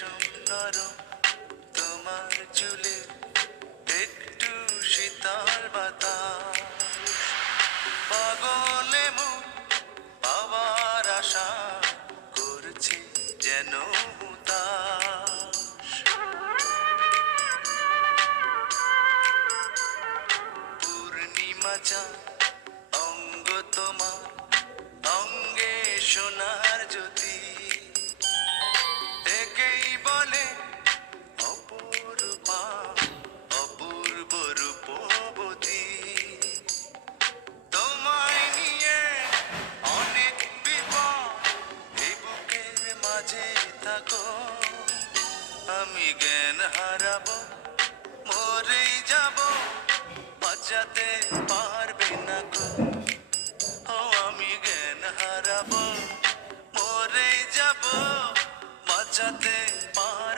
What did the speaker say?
রেশম নরম তোমার চুলে, একটু শীতল বাতাস, পাগলে মুখ পাওয়ার আশা করছে যেন হুতাশ। পূর্ণিমা চাঁদ অঙ্গ তোমার, অঙ্গে সোনার জ্যোতি, একেই বলে অপরূপা, অপূর্ব রূপবতী। তোমায় নিয়ে অনেক বিপদ এই বুকের মাঝে থাকো, আমি জ্ঞান হারাবো, মরেই যাব, বাঁচাতে পারবে না গো। ও আমি জ্ঞান হারাবো, মরেই যাব, বাঁচাতে পারবে